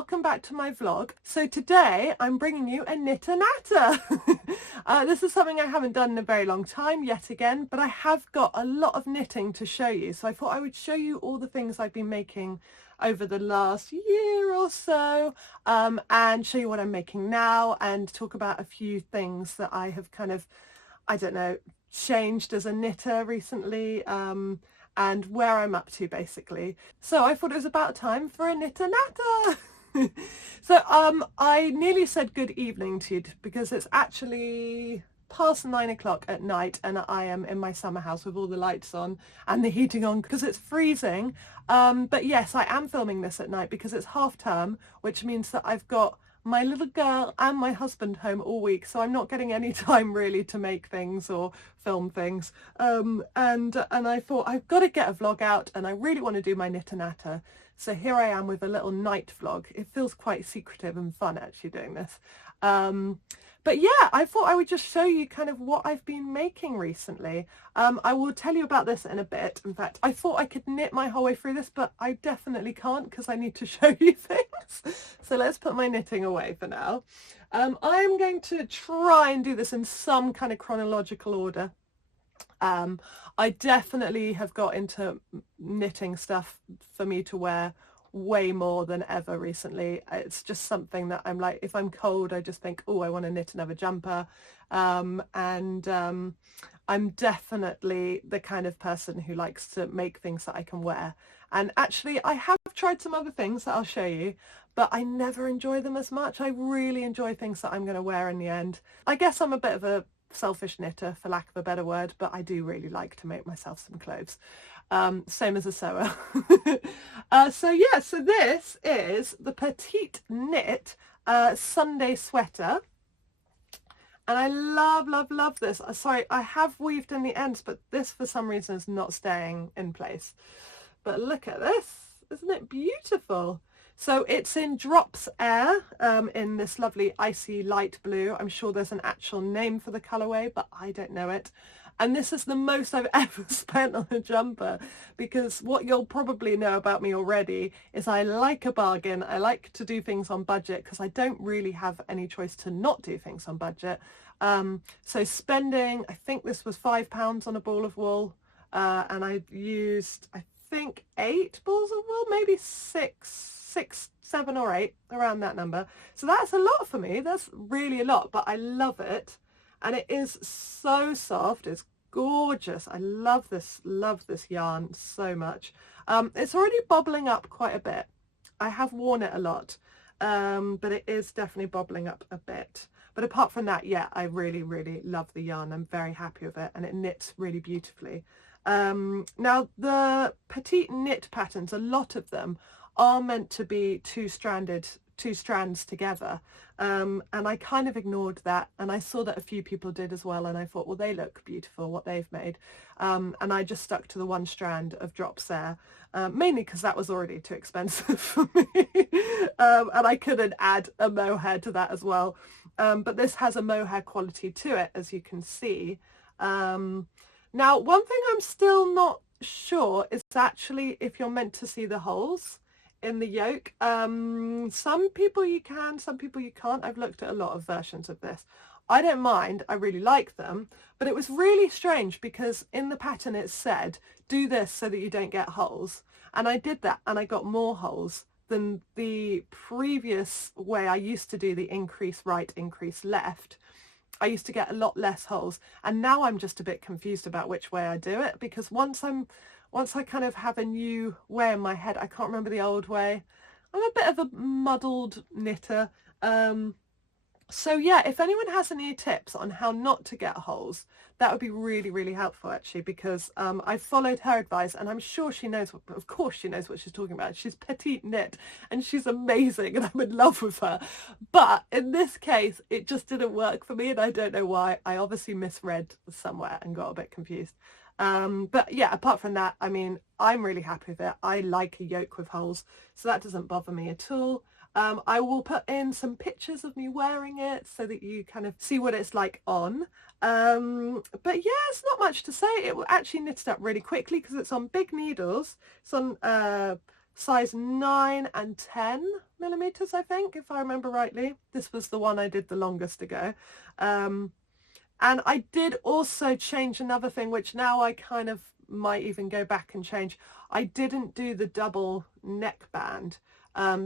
welcome back to my vlog. So today I'm bringing you a Knitter Natter. This is something I haven't done in a very long time yet again, but I have got a lot of knitting to show you. So I thought I would show you all the things I've been making over the last year or so, and show you what I'm making now and talk about a few things that I have kind of, I don't know, changed as a knitter recently, and where I'm up to basically. So I thought it was about time for a Knitter Natter. So I nearly said good evening to you because it's actually past 9 o'clock at night and I am in my summer house with all the lights on and the heating on because it's freezing. But yes, I am filming this at night because it's half term, which means that I've got my little girl and my husband home all week, so I'm not getting any time really to make things or film things. And I thought I've got to get a vlog out and I really want to do my Knitter Natter. So here I am with a little night vlog. It feels quite secretive and fun actually doing this. But yeah, I thought I would just show you kind of what I've been making recently. I will tell you about this in a bit. In fact, I thought I could knit my whole way through this, but I definitely can't because I need to show you things. So let's put my knitting away for now. I'm going to try and do this in some kind of chronological order. I definitely have got into knitting stuff for me to wear way more than ever recently. It's just something that I'm like, if I'm cold, I just think, oh, I want to knit another jumper. I'm definitely the kind of person who likes to make things that I can wear. And actually, I have tried some other things that I'll show you, but I never enjoy them as much. I really enjoy things that I'm going to wear in the end. I guess I'm a bit of a selfish knitter, for lack of a better word, but I do really like to make myself some clothes. Same as a sewer. So yeah, so this is the Petite knit Sunday sweater, and I love this. Sorry, I have weaved in the ends, but this for some reason is not staying in place. But look at this, isn't it beautiful? So it's in Drops Air, in this lovely icy light blue. I'm sure there's an actual name for the colourway, but I don't know it. And this is the most I've ever spent on a jumper, because what you'll probably know about me already is I like a bargain. I like to do things on budget because I don't really have any choice to not do things on budget. So spending, I think this was £5 on a ball of wool, and I used, I think 8 balls of wool, maybe 6, 7 or 8, around that number. So that's a lot for me. That's really a lot, but I love it. And it is so soft. It's gorgeous. I love this yarn so much. It's already bobbling up quite a bit. I have worn it a lot, but it is definitely bobbling up a bit. But apart from that, yeah, I really love the yarn. I'm very happy with it, and it knits really beautifully. Now the Petite knit patterns, a lot of them are meant to be two strands together, and I kind of ignored that, and I saw that a few people did as well, and I thought, well, they look beautiful what they've made, and I just stuck to the one strand of Drops Air, mainly because that was already too expensive for me, and I couldn't add a mohair to that as well, but this has a mohair quality to it, as you can see. Now, one thing I'm still not sure is actually if you're meant to see the holes in the yoke. Some people you can, some people you can't. I've looked at a lot of versions of this. I don't mind, I really like them, but it was really strange because in the pattern it said, do this so that you don't get holes. And I did that and I got more holes than the previous way I used to do the increase right, increase left. I used to get a lot less holes, and now I'm just a bit confused about which way I do it, because once I kind of have a new way in my head, I can't remember the old way. I'm a bit of a muddled knitter. So yeah, if anyone has any tips on how not to get holes, that would be really helpful actually, because I followed her advice and I'm sure she knows, of course she knows what she's talking about. She's Petite knit and she's amazing and I'm in love with her. But in this case, it just didn't work for me and I don't know why. I obviously misread somewhere and got a bit confused. But yeah, apart from that, I mean, I'm really happy with it. I like a yoke with holes, so that doesn't bother me at all. I will put in some pictures of me wearing it so that you kind of see what it's like on. But yeah, it's not much to say. It will actually knit it up really quickly because it's on big needles. It's on size 9 and 10 millimeters, I think, if I remember rightly. This was the one I did the longest ago. And I did also change another thing, which now I kind of might even go back and change. I didn't do the double neckband.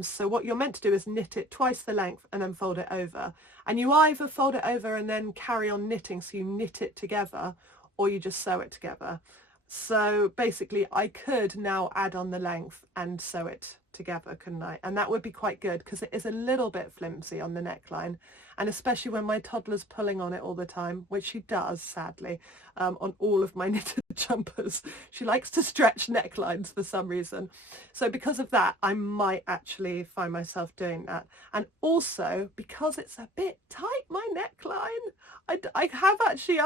So what you're meant to do is knit it twice the length and then fold it over. And you either fold it over and then carry on knitting, so you knit it together, or you just sew it together. So basically I could now add on the length and sew it together, couldn't I? And that would be quite good because it is a little bit flimsy on the neckline, and especially when my toddler's pulling on it all the time, which she does sadly, on all of my knitted jumpers. She likes to stretch necklines for some reason. So because of that, I might actually find myself doing that. And also because it's a bit tight, my neckline, I have actually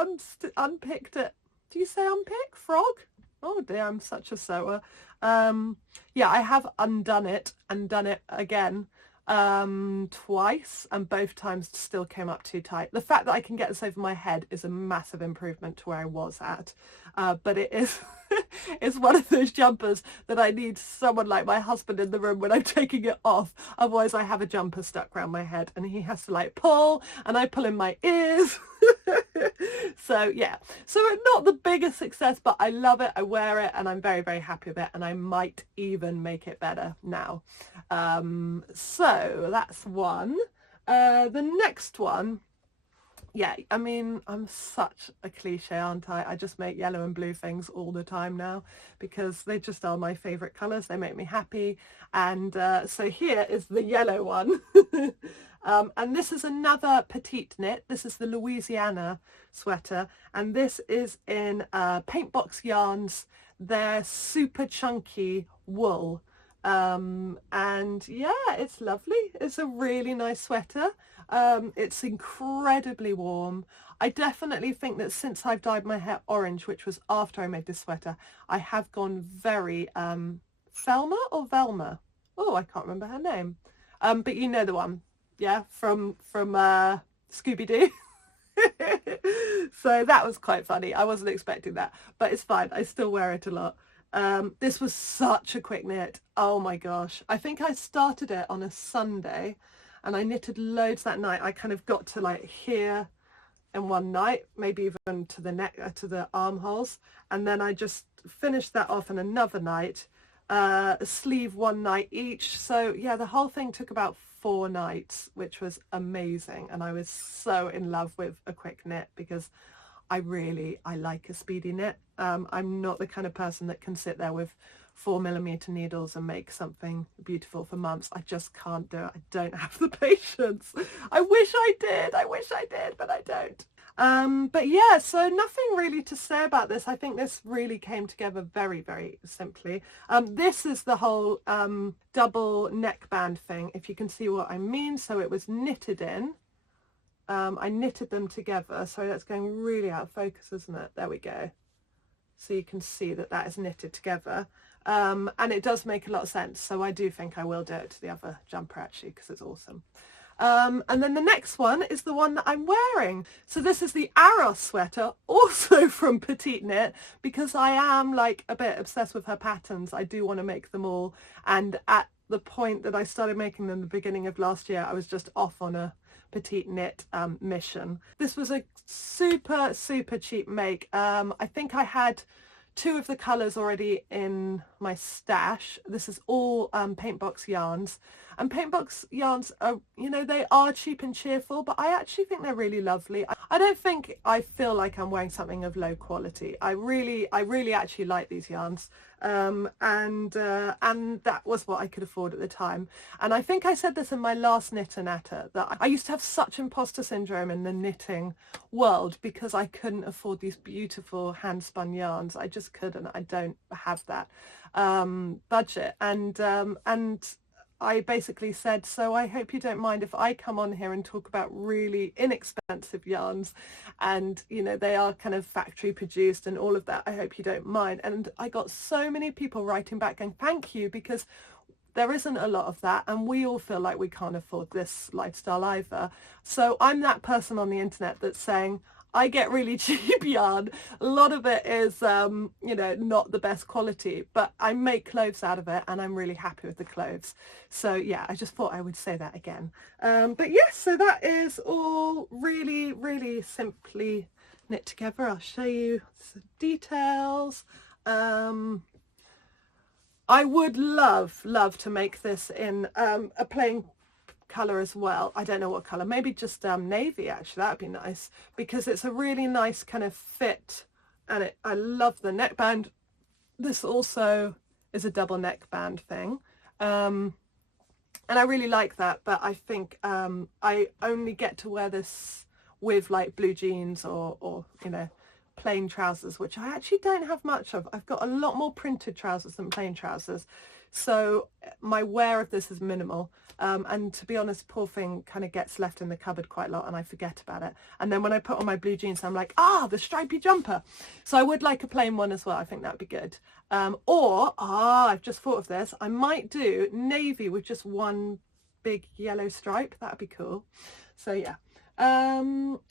unpicked it. Do you say unpick? Frog? Oh dear, I'm such a sewer. Yeah, I have undone it and done it again twice, and both times still came up too tight. The fact that I can get this over my head is a massive improvement to where I was at, but it is it's one of those jumpers that I need someone like my husband in the room when I'm taking it off. Otherwise I have a jumper stuck around my head and he has to like pull, and I pull in my ears. So yeah, so not the biggest success, but I love it, I wear it, and I'm very, very happy with it, and I might even make it better now. So that's one. The next one, yeah, I mean, I'm such a cliche, aren't I? I just make yellow and blue things all the time now because they just are my favorite colors. They make me happy. And so here is the yellow one. And this is another Petite knit. This is the Louisiana sweater, and this is in Paintbox yarns. They're super chunky wool, and yeah, it's lovely. It's a really nice sweater. It's incredibly warm. I definitely think that since I've dyed my hair orange, which was after I made this sweater, I have gone very Thelma or Velma. Oh, I can't remember her name, but you know the one. Yeah, from Scooby-Doo. So that was quite funny. I wasn't expecting that, but it's fine. I still wear it a lot. This was such a quick knit. Oh my gosh. I think I started it on a Sunday and I knitted loads that night. I kind of got to like here in one night, maybe even to the neck, to the armholes. And then I just finished that off in another night, a sleeve one night each. So yeah, the whole thing took about 4 nights, which was amazing, and I was so in love with a quick knit because I like a speedy knit. I'm not the kind of person that can sit there with 4mm needles and make something beautiful for months. I just can't do it. I don't have the patience. I wish I did, but I don't. But yeah, so nothing really to say about this. I think this really came together very, very simply. This is the whole double neckband thing, if you can see what I mean. So it was knitted in. I knitted them together. Sorry, that's going really out of focus, isn't it? There we go. So you can see that that is knitted together. And it does make a lot of sense. So I do think I will do it to the other jumper actually, because it's awesome. And then the next one is the one that I'm wearing. So this is the Aros sweater, also from Petite Knit, because I am like a bit obsessed with her patterns. I do want to make them all. And at the point that I started making them the beginning of last year, I was just off on a Petite Knit mission. This was a super, super cheap make. I think I had 2 of the colours already in my stash. This is all Paintbox yarns. And Paintbox yarns are, you know, they are cheap and cheerful, but I actually think they're really lovely. I don't think I feel like I'm wearing something of low quality. I really actually like these yarns. And that was what I could afford at the time. And I think I said this in my last Knitter Natter, that I used to have such imposter syndrome in the knitting world because I couldn't afford these beautiful hand spun yarns. I just couldn't. I don't have that budget. And I basically said, so I hope you don't mind if I come on here and talk about really inexpensive yarns, and you know, they are kind of factory produced and all of that. I hope you don't mind. And I got so many people writing back and thank you, because there isn't a lot of that, and we all feel like we can't afford this lifestyle either. So I'm that person on the internet that's saying, I get really cheap yarn. A lot of it is, you know, not the best quality, but I make clothes out of it and I'm really happy with the clothes. So yeah, I just thought I would say that again. But yes, so that is all really, really simply knit together. I'll show you some details. I would love to make this in a plain colour as well. I don't know what colour, maybe just navy actually, that'd be nice, because it's a really nice kind of fit, and I love the neckband. This also is a double neckband thing, and I really like that, but I think I only get to wear this with like blue jeans or you know, plain trousers, which I actually don't have much of. I've got a lot more printed trousers than plain trousers, so my wear of this is minimal, and to be honest, poor thing kind of gets left in the cupboard quite a lot and I forget about it, and then when I put on my blue jeans I'm like, ah, the stripy jumper. So I would like a plain one as well. I think that'd be good. I've just thought of this, I might do navy with just one big yellow stripe. That'd be cool. So yeah.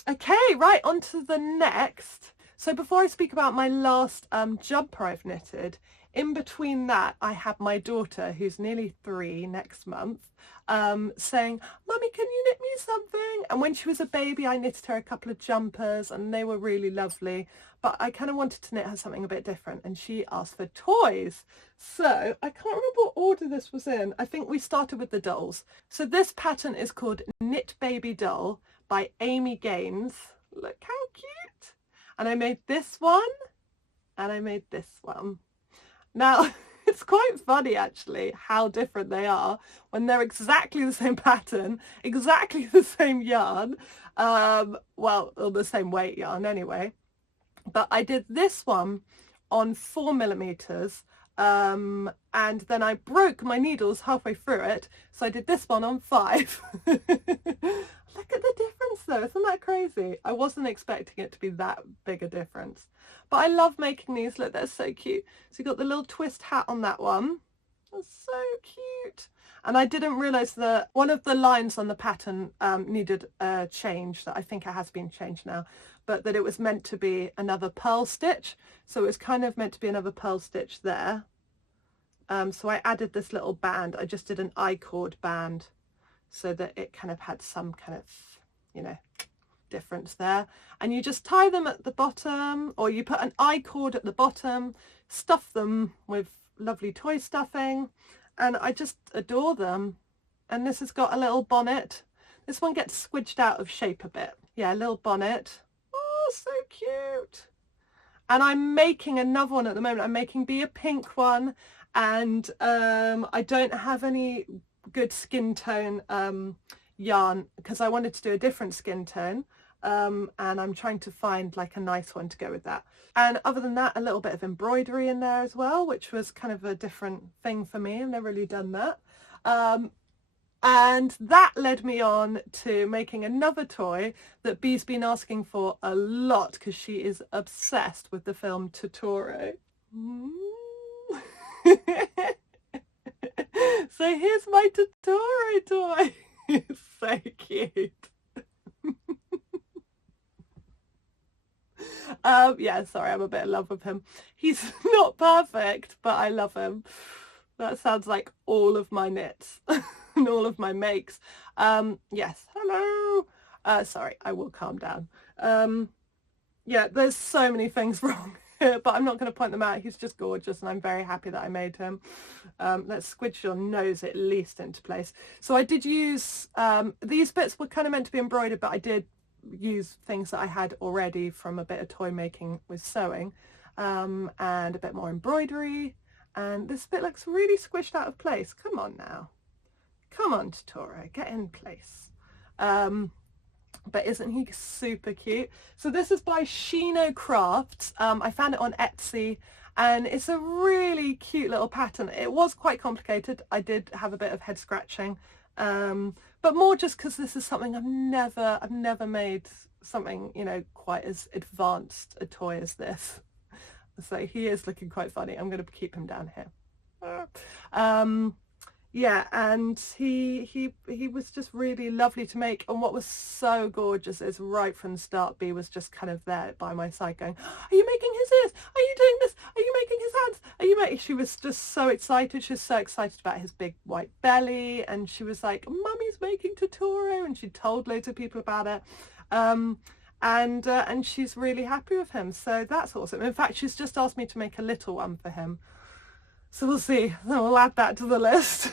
Okay, right, on to the next. So before I speak about my last jumper I've knitted, in between that I have my daughter, who's nearly 3 next month, saying, Mummy, can you knit me something? And when she was a baby I knitted her a couple of jumpers and they were really lovely, but I kind of wanted to knit her something a bit different and she asked for toys. So I can't remember what order this was in. I think we started with the dolls. So this pattern is called Knit Baby Doll by Amy Gaines. Look how cute. And I made this one and I made this one. Now it's quite funny actually how different they are when they're exactly the same pattern, exactly the same yarn, well, or the same weight yarn anyway. But I did this one on 4mm, and then I broke my needles halfway through it, so I did this one on 5. Look at the difference though, isn't that crazy? I wasn't expecting it to be that big a difference. But I love making these. Look, they're so cute. So you got the little twist hat on that one. That's so cute. And I didn't realise that one of the lines on the pattern needed a change. That I think it has been changed now, but that it was meant to be another purl stitch. So it was kind of meant to be another purl stitch there. So I added this little band. I just did an I-cord band so that it kind of had some kind of, you know, difference there. And you just tie them at the bottom, or you put an I-cord at the bottom, stuff them with lovely toy stuffing, and I just adore them. And this has got a little bonnet. This one gets squidged out of shape a bit. Yeah, a little bonnet. Oh, so cute. And I'm making another one at the moment. I'm making Be a Pink one, and I don't have any good skin tone yarn because I wanted to do a different skin tone, and I'm trying to find like a nice one to go with that. And other than that, a little bit of embroidery in there as well, which was kind of a different thing for me. I've never really done that. And that led me on to making another toy that Bee's been asking for a lot because she is obsessed with the film Totoro. So here's my Totoro toy. It's so cute. Yeah, sorry, I'm a bit in love with him. He's not perfect, but I love him. That sounds like all of my knits and all of my makes. Yes, hello. Sorry, I will calm down. Yeah, there's so many things wrong here, but I'm not going to point them out. He's just gorgeous and I'm very happy that I made him. Let's squidge your nose at least into place. So I did use, these bits were kind of meant to be embroidered, but I did use things that I had already from a bit of toy making with sewing, and a bit more embroidery. And this bit looks really squished out of place. Come on now. Come on, Totoro, get in place. But isn't he super cute? So this is by Shino Crafts. I found it on Etsy and it's a really cute little pattern. It was quite complicated. I did have a bit of head scratching, but more just because this is something I've never made something, you know, quite as advanced a toy as this. So he is looking quite funny. I'm going to keep him down here. yeah, and he was just really lovely to make. And what was so gorgeous is right from the start, B was just kind of there by my side going, are you making his ears? Are you doing this? Are you making his hands? Are you making... She was just so excited. She was so excited about his big white belly, and she was like, Mummy's making Totoro, and she told loads of people about it. And she's really happy with him, so that's awesome. In fact, she's just asked me to make a little one for him. So we'll see. We'll add that to the list.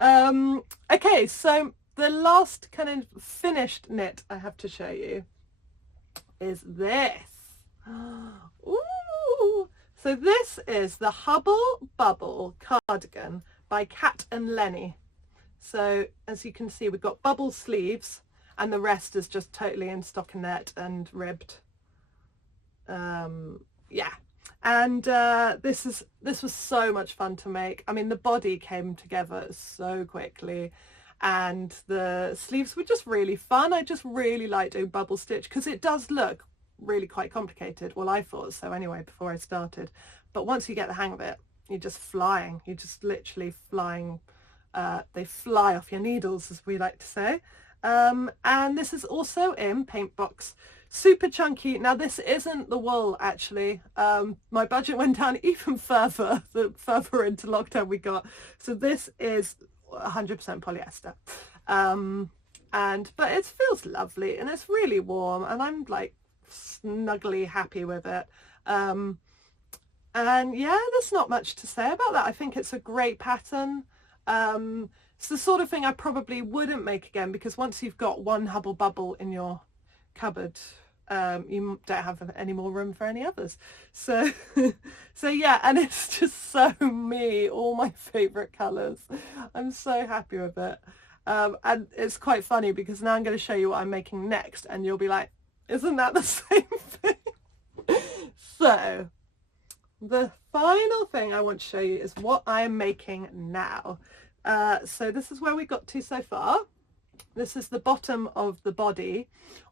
Okay, so the last kind of finished knit I have to show you is this. Ooh! So this is the Hubble Bubble Cardigan by Kat and Leni. So as you can see, we've got bubble sleeves, and the rest is just totally in stockinette and ribbed. Yeah. And this was so much fun to make. I mean, the body came together so quickly, and the sleeves were just really fun. I just really like doing bubble stitch because it does look really quite complicated. Well, I thought so anyway before I started. But once you get the hang of it, you're just flying. You're just literally flying. They fly off your needles, as we like to say. And this is also in Paintbox. Super chunky. Now this isn't the wool actually. My budget went down even further the further into lockdown we got. So this is 100% polyester. But it feels lovely and it's really warm and I'm like snugly happy with it. And yeah, there's not much to say about that. I think it's a great pattern. It's the sort of thing I probably wouldn't make again because once you've got one Hubble Bubble in your cupboard, you don't have any more room for any others. So yeah, and it's just so me, all my favorite colors. I'm so happy with it. And it's quite funny because now I'm going to show you what I'm making next and you'll be like, isn't that the same thing? So the final thing I want to show you is what I am making now. So this is where we got to so far. This is the bottom of the body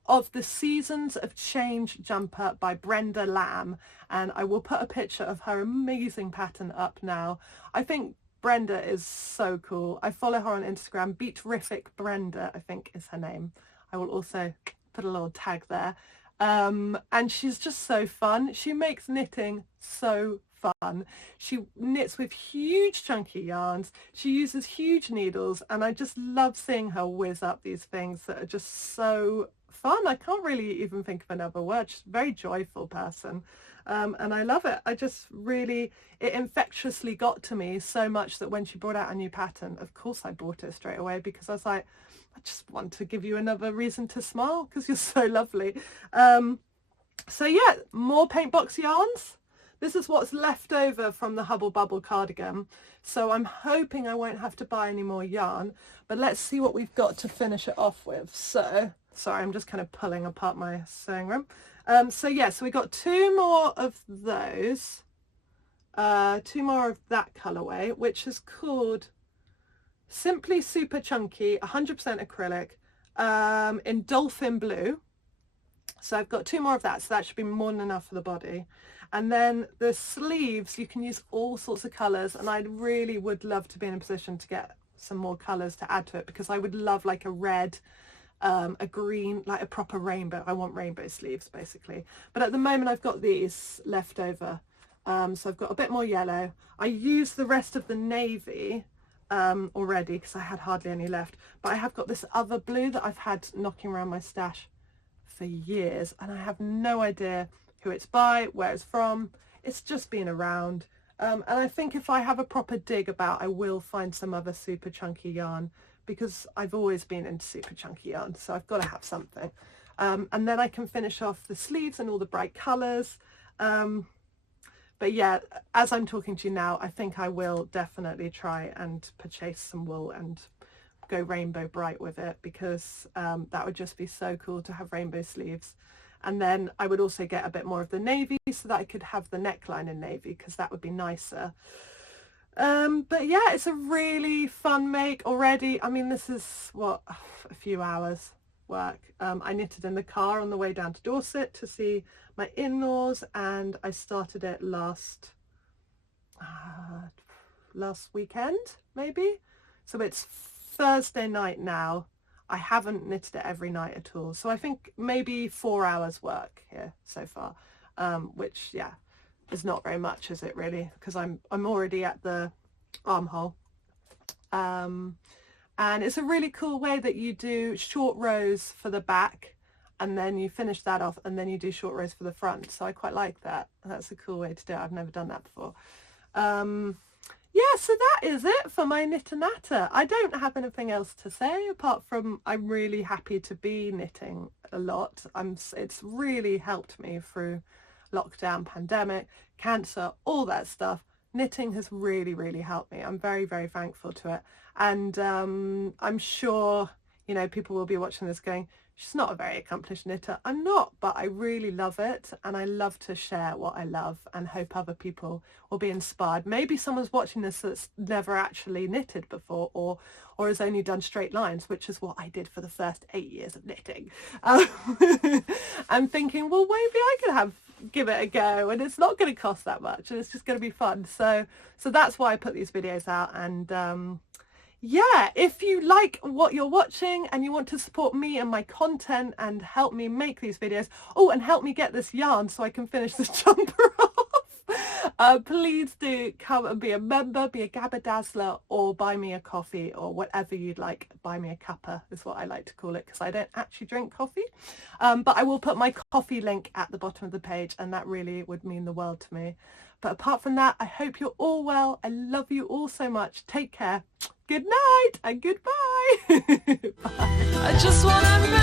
of the Seasons of Change jumper by Brenda Lamb, and I will put a picture of her amazing pattern up now. I think Brenda is so cool. I follow her on Instagram, Beatrific Brenda, I think is her name. I will also put a little tag there. And she's just so fun. She makes knitting so fun. She knits with huge chunky yarns. She uses huge needles and I just love seeing her whiz up these things that are just so fun. I can't really even think of another word. She's a very joyful person. And I love it. I just really, it infectiously got to me so much that when she brought out a new pattern, of course I bought it straight away because I was like, I just want to give you another reason to smile because you're so lovely. So yeah, more Paintbox yarns. This is what's left over from the Hubble Bubble cardigan. So I'm hoping I won't have to buy any more yarn, but let's see what we've got to finish it off with. So, sorry, I'm just kind of pulling apart my sewing room. So yeah, so we got two more of those, two more of that colorway, which is called Simply Super Chunky, 100% acrylic, in Dolphin Blue. So I've got two more of that, so that should be more than enough for the body. And then the sleeves, you can use all sorts of colours, and I really would love to be in a position to get some more colours to add to it because I would love like a red, a green, like a proper rainbow. I want rainbow sleeves basically. But at the moment I've got these left over. So I've got a bit more yellow. I used the rest of the navy already because I had hardly any left. But I have got this other blue that I've had knocking around my stash for years and I have no idea who it's by, where it's from. It's just been around. And I think if I have a proper dig about, I will find some other super chunky yarn because I've always been into super chunky yarn. So I've got to have something. And then I can finish off the sleeves and all the bright colours. But yeah, as I'm talking to you now, I think I will definitely try and purchase some wool and go rainbow bright with it because that would just be so cool to have rainbow sleeves. And then I would also get a bit more of the navy so that I could have the neckline in navy because that would be nicer. But yeah, it's a really fun make already. I mean, this is what, a few hours work. I knitted in the car on the way down to Dorset to see my in-laws and I started it last last weekend, maybe. So it's Thursday night now. I haven't knitted it every night at all. So I think maybe 4 hours work here so far, which, yeah, is not very much, is it really? Because I'm already at the armhole. And it's a really cool way that you do short rows for the back, and then you finish that off, and then you do short rows for the front. So I quite like that. That's a cool way to do it. I've never done that before. Yeah, so that is it for my Knitter Natter. I don't have anything else to say apart from I'm really happy to be knitting a lot. It's really helped me through lockdown, pandemic, cancer, all that stuff. Knitting has really, really helped me. I'm very, very thankful to it. And I'm sure, you know, people will be watching this going, she's not a very accomplished knitter. I'm not, but I really love it, and I love to share what I love and hope other people will be inspired. Maybe someone's watching this that's never actually knitted before, or has only done straight lines, which is what I did for the first 8 years of knitting. I'm thinking, well, maybe I could give it a go, and it's not going to cost that much, and it's just going to be fun. So that's why I put these videos out. And yeah, if you like what you're watching and you want to support me and my content and help me make these videos, and help me get this yarn so I can finish this jumper off, please do come and be a member, be a Gabberdasler, or buy me a coffee, or whatever you'd like. Buy me a cuppa is what I like to call it, because I don't actually drink coffee. But I will put my coffee link at the bottom of the page, and that really would mean the world to me. But apart from that, I hope you're all well. I love you all so much. Take care. Good night and goodbye. Bye. I just want to